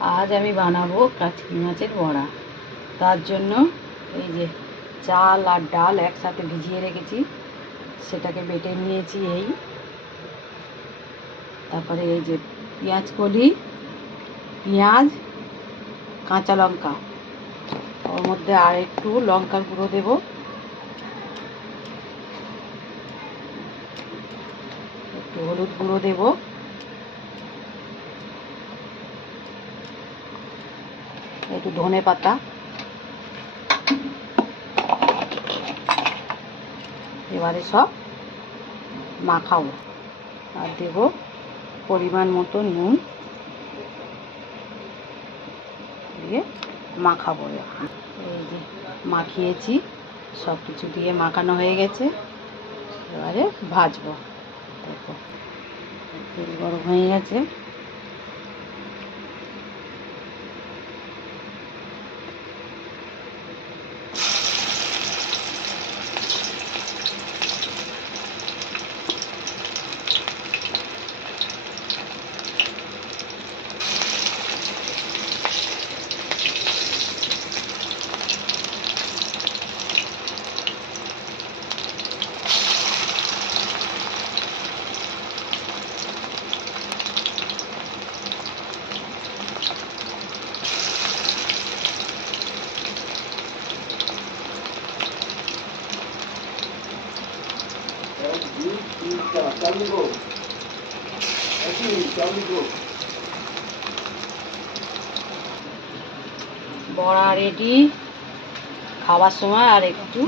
আজ আমি বানাবো কাচকি মাছের বড়া। তার জন্য এই যে চাল আর ডাল একসাথে ভিজিয়ে রেখেছি, সেটাকে বেটে নিয়েছি। তারপরে এই যে পেঁয়াজ কলি, পেঁয়াজ, কাঁচা লঙ্কা, ওর মধ্যে আর একটু লঙ্কার গুঁড়ো দেব, একটু হলুদ গুঁড়ো দেব, একটু ধনে পাতা, এবারে সব মাখাবো। আর দেব পরিমাণ মতো নুন, দিয়ে মাখাবো। এই যে মাখিয়েছি, সব কিছু দিয়ে মাখানো হয়ে গেছে, এবারে ভাজবো। দেখো তেল গরম হয়ে গেছে। বড়া রেডি, খাবার সময় আর একটু